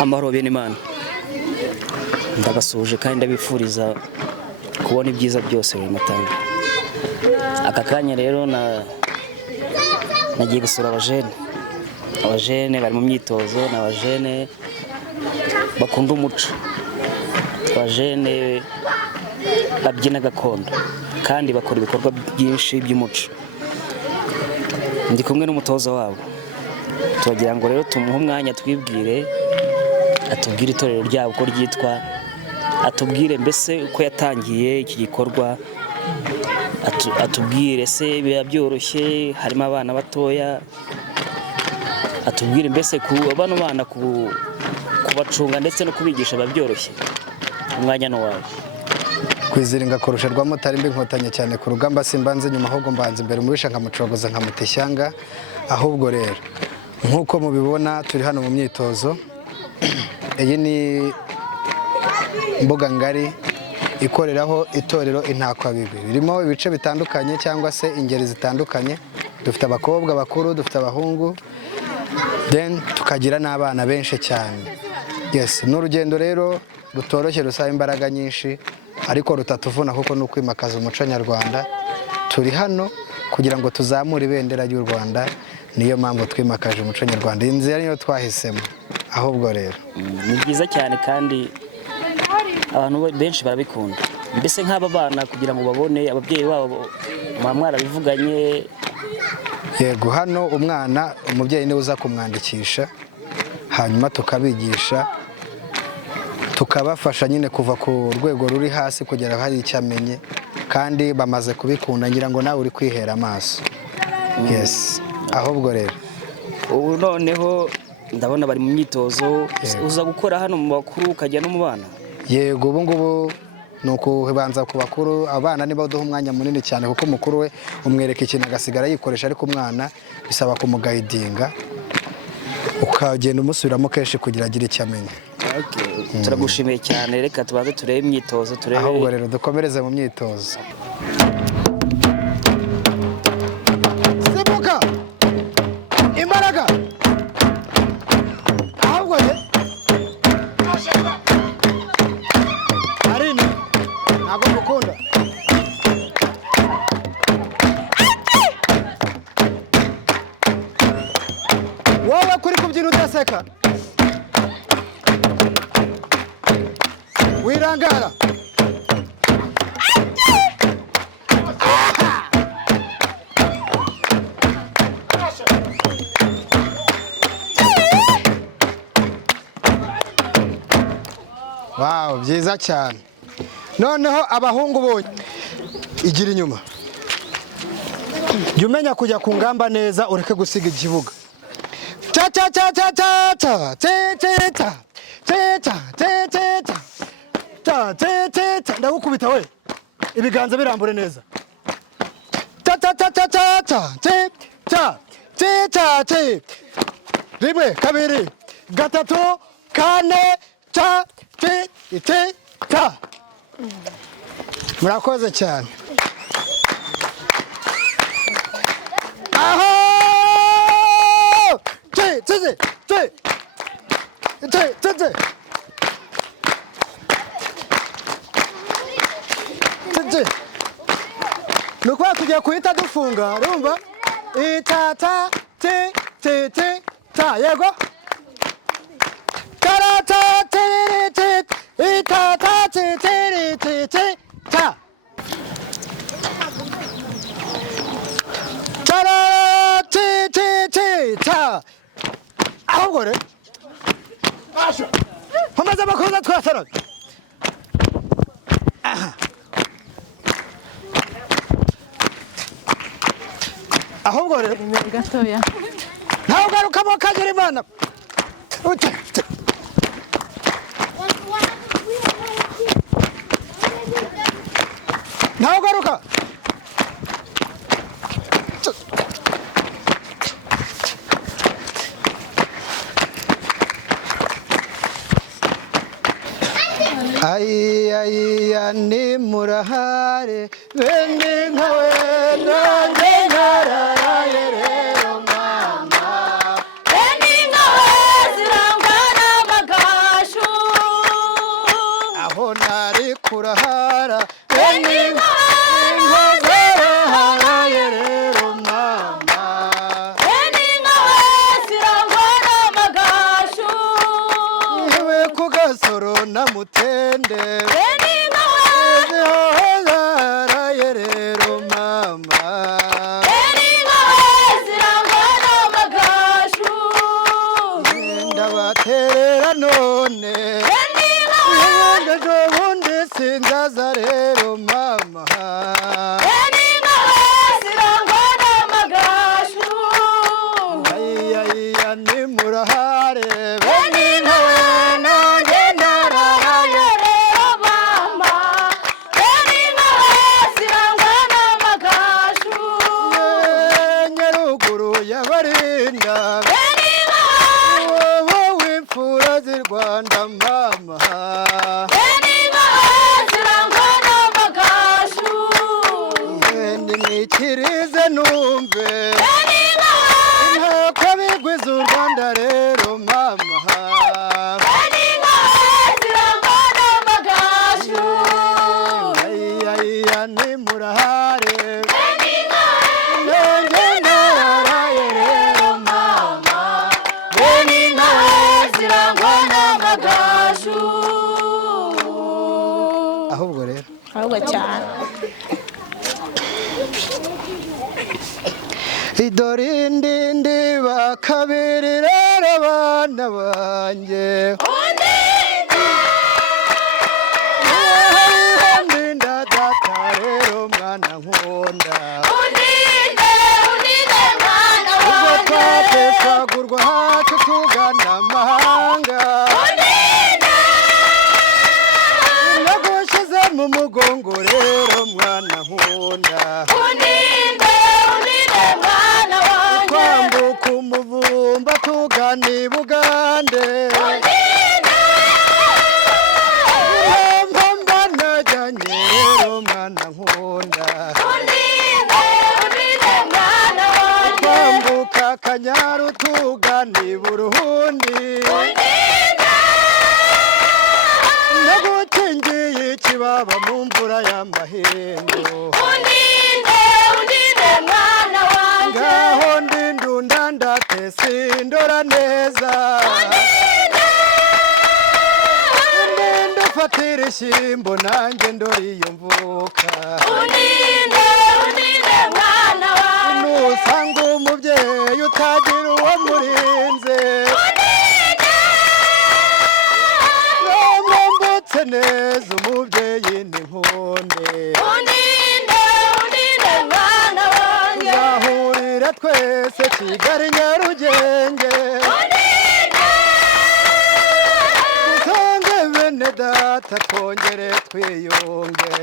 amahoro bene Imana ndabasuje kandi ndabifuriza kubona ibyiza byose buri matanga. Aka kanya rero nagiye gusura abajene bari mu myitozo, n'abajene bakunda umuco, abajene babyina gakondo kandi bakora ibikorwa byinshi by'umuco. Ndi kumwe n'umutoza wabo, tubagira ngo rero tumuhe umwanya twibwire, atubwire itorero ryabo uko ryitwa, atubwire mbese uko yatangiye iki gikorwa, atubwire se biba byoroshye, harimo abana batoya, atubwire mbese ku bano bana kubacunga ndetse no kubigisha biba byoroshye. Umwanya no wawe. Kwiziringa kurusha rwa mutari mbi nkotanye cyane ku rugamba simbanze nyuma ahubwo mbanze imbere mubisha nkamucogoza nkamuteshyanga. Ahubwo rero nkuko mubibona turi hano mu myitozo, iyi ni mbuga ngari ikoreraho itorero Intakwa Bigwi, birimo ibice bitandukanye cyangwa se ingeri zitandukanye. Dufite abakobwa bakuru, dufite abahungu, then tukagira n'abana benshi cyane. Yes, n'urugendo rero rutoroshye rusaba imbaraga nyinshi ariko rutatuvuna kuko no kwimakaza umuco nyarwanda. Turi hano kugira ngo tuzamure ibendera ry'u Rwanda, niyo mpamvu twimakaje umuco nyarwanda. Inzira niyo twahisemo. Ahubwo rero ni byiza cyane kandi abantu benshi barabikunda. Mbese nk'aba bana kugira ngo babone ababyeyi babo mwarabivuganye. Yego, hano umwana umubyeyi niwe uza kumwandikisha, hanyuma tukabigisha, tukabafasha nyine kuva ku rwego ruri hasi kugera hari icyo amenye, kandi bamaze kubikunda ngira ngo nawe uri kwihera amaso. Yes, ahubwo rero ubu noneho ndabona bari mu myitozo. Uza gukora hano mu bakuru ukajya no mu bana? Yego, ubu ngubu ni ukubanza ku bakuru. Abana niba duha umwanya munini cyane kuko umukuru we umwereka ikintu agasigara yikoresha, ariko umwana bisaba kumugayidinga ukagenda umusubiramo kenshi kugira agire icyo amenya. Turagushimiye cyane, reka tubanze turebe imyitozo turebe. Ahubwo rero dukomereze mu myitozo. Sibuka imbaraga. Ahubwo Arine ntabwo mukunda. Wowe kuri kubyina udaseka wirangara. Wow, byiza cyane. Noneho abahungu bonye igira inyuma. Jya umenya kujya ku ngamba neza, ureke gusiga ikibuga. Cha cha cha cha cha cha cha cha cha cha cha cha. Ndagukubita we, ibiganza birambure neza. Cha cha cha cha cha cha cha cha cha cha. Rimwe, kabiri, gatatu, kane, cha cha cha cha. Murakoze cyane. Aho! Che che che che che che. Nuko tujya kuhita dufunga, urumva? Itata te te te ta, yego. Karata te te itata te te te te ta. Tara te te te ta. Ahubwo rero hamaze amakuru twasara. Ahubwo rero gatoya ntawe ugarukamo kagira Imana. Ntawe ugaruka. Ai ai ni murahare bene nkawe nanjye nkararaye rero mama bene nkawe zirangwa n'amagambo nari kurahara inka zaraharaye rero mama n'inka zirangwa n'amagashu yewe ku gasoro na mutende n'inka zaraharaye rero mama n'inka zirangwa n'amagashu ndabaterera none ejo bundi sinzaza rero mama n'inka zirangwa n'amagashu ayaya nimurahare n'inka nanjye naraye rero mama n'inka zirangwa n'amagashu nyaruguru y'abarinda wowe w'imfura z'i Rwanda mama n'inka zirangwa n'amagashu nimwikirize numve ntako bigwiza u Rwanda rero mama n'inka zirangwa n'amagashu ayaya nimurahare nanjye naraye rero mama n'inka zirangwa n'amagashu ahubwo rero ahubwo cyane idore indindi bakabiri rero abana banjye ndinda data rero mwana nkunda ubwo twatesagurwa hacu tugana amahanga nagushyize mu mugongo rero mwana nkunda twambuka umuvumba tugana i Bugande mpamba najyanye rero mwana nkunda twambuka Akanyaru tugana i Burundi nagukingiye ikibaba mu mvura y'amahindu ngaho ndindunda ndatese indora neza ndinda ufatira ishyimbo nanjye ndoriyo mvuka nusanga umubyeyi utagira uwo murinze mwambutse neza umubyeyi ni nkunde tuzahurira twese Kigali Nyarugenge dusange bene data twongere twiyunge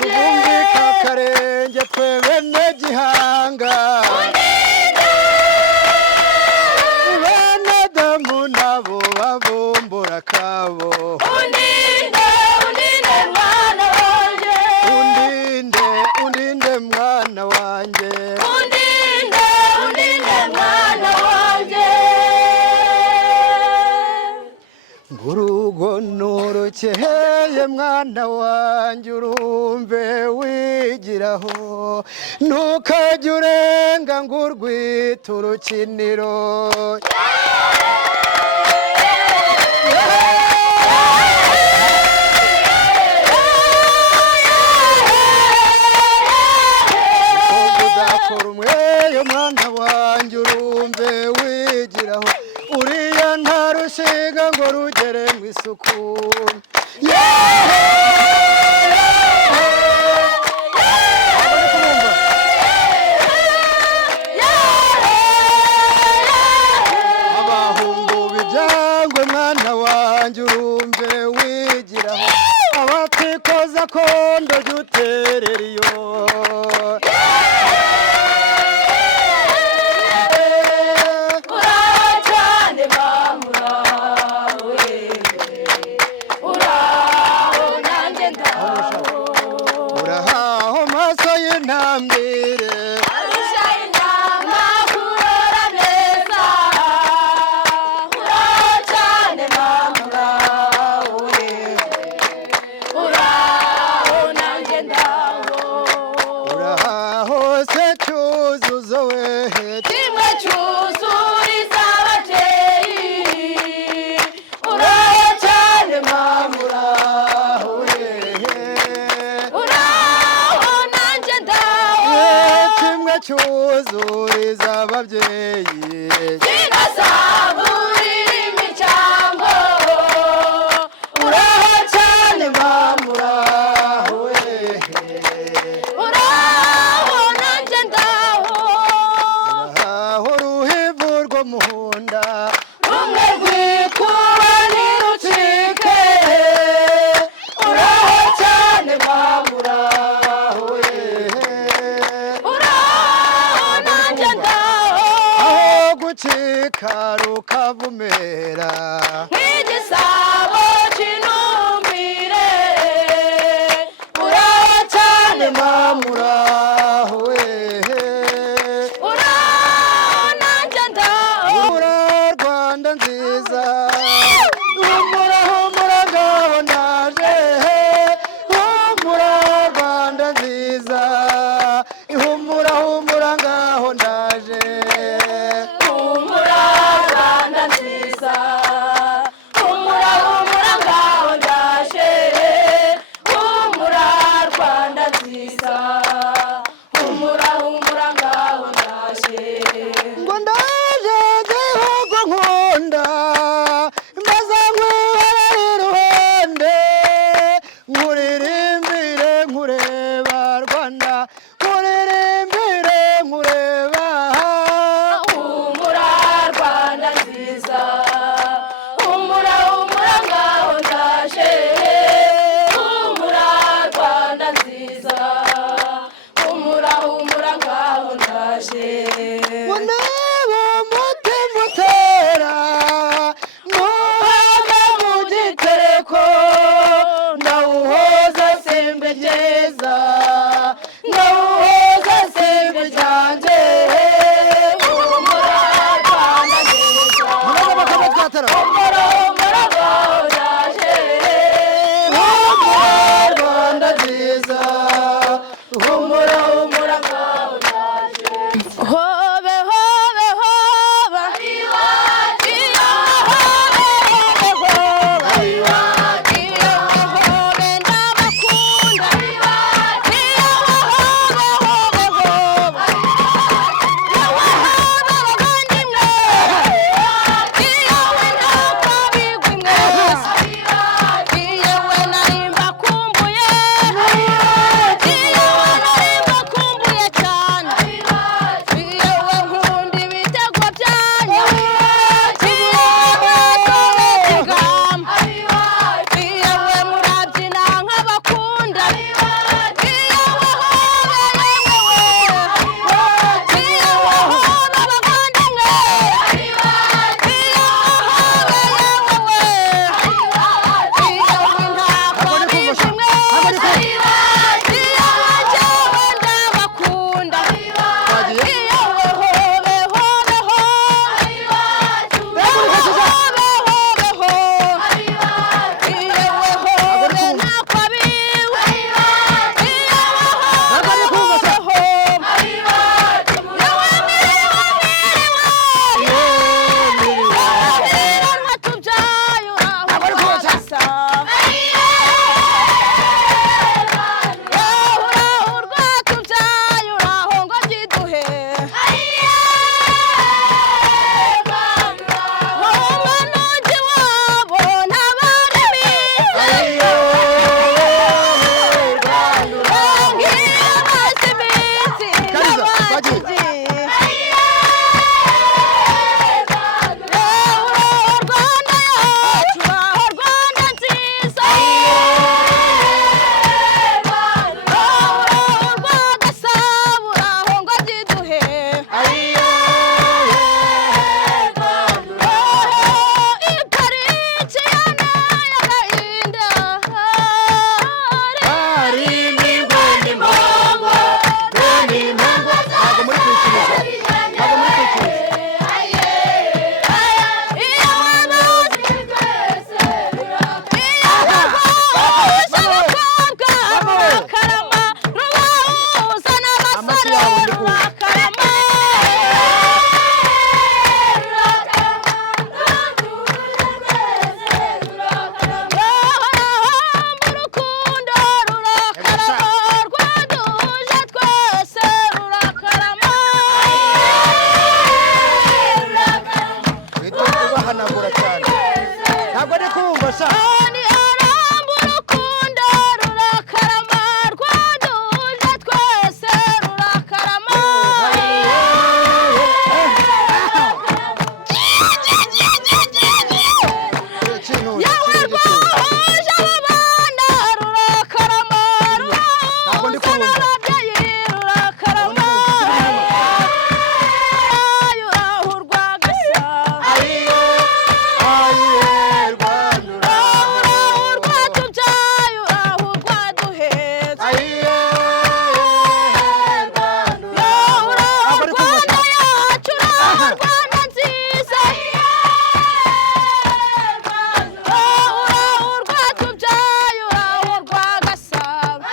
tubumvike akarenge twe bene Gihanga bene Adamu nabo bavumbura akabo undinde mwana wanjye ngurugo nurukeye mwana wanjye urumve wigiraho ntukajye urenga ngo urwite urukiniro uzakora umweyo mwana wanjye urumve wigiraho uriya ntarushiga ngo rugere mu isuku abahungu b'ibyangwe mwana wanjye urumve wigiraho abatikoza kondo jya uterera iyo urahaho maso y'intambire kurora neza uraho cyane mama cyuzuriza ababyeyi kigasagurira imiryango uraho cyane bambura uraho nanjye ndaho aho ruhivu rwo muhunda rumwe rwikuba ntirucike uraho cyane bambura uraho nanjye ndaho aho gucika rukavumera nk'igisabo cy'inumbire uraho cyane mamura uraho nanjye ndaho humura Rwanda nziza humura humura ngaho naje humura Rwanda nziza humura humura ngaho ndaje humura Rwanda nziza humura humura ngaho ndaje humura Rwanda nziza humura humura ngaho ndaje ngo ndaje gihugu nkunda maze nkwihera iruhande nkuririmbire nkureba Rwanda nkuririmbire nkureba humura Rwanda nziza humura humura ngaho ndaje humura Rwanda nziza humura humura ngaho ndaje ngo nabo umutima utera ntuhage mu gitereko ndawuhoza simba ryiza ndawuhoza simba ryanjye humura Rwanda nziza humura humura ngaho ndaje humura Rwanda nziza humura humura ngaho ndaje hobe hobe hoba iyo hobe hobe iyo hobe ndabakunda iyo hobe hobe hobe iyo hobe abavandimwe iyo we ntabwo ntabwo ari kumva sha ni aramba urukundo rurakarama rwaduhuje twese rurakarama yawe rwahuje abana rurakarama ruhuza n'ababyeyi rurakarama urahurwa gasa urahurwa tubyaye urahurwa duhetse urahurwa Rwanda yacu urahurwa Rwanda nziza urahurwa tubyaye urahurwa gasabo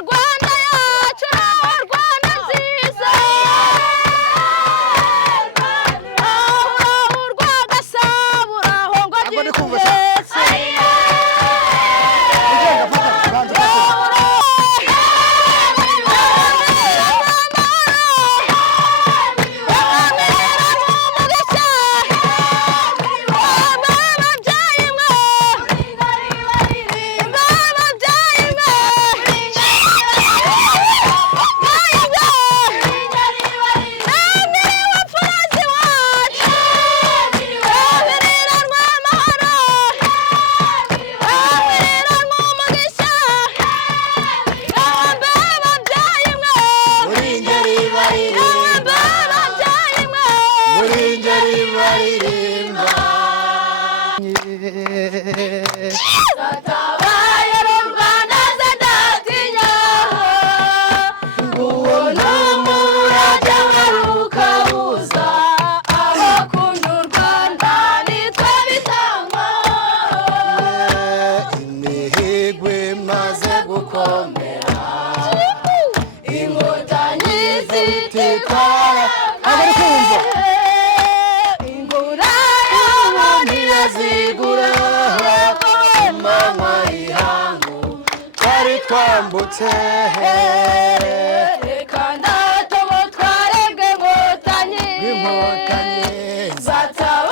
Rwanda yacu urahurwa Rwanda nziza urahurwa gasabo urahurwa byihuse Zatabaye mu Rwanda zadatinya uwo n'umurage warukabuza abakunda u Rwanda nitwe bitangwa imihigo imaze gukomera inkotanyi zitikora ingura y'abandi zigura amanywa y'ihangu twari twambutse reka ndatobo twarebwe inkotanyi inkotanyi zatabaye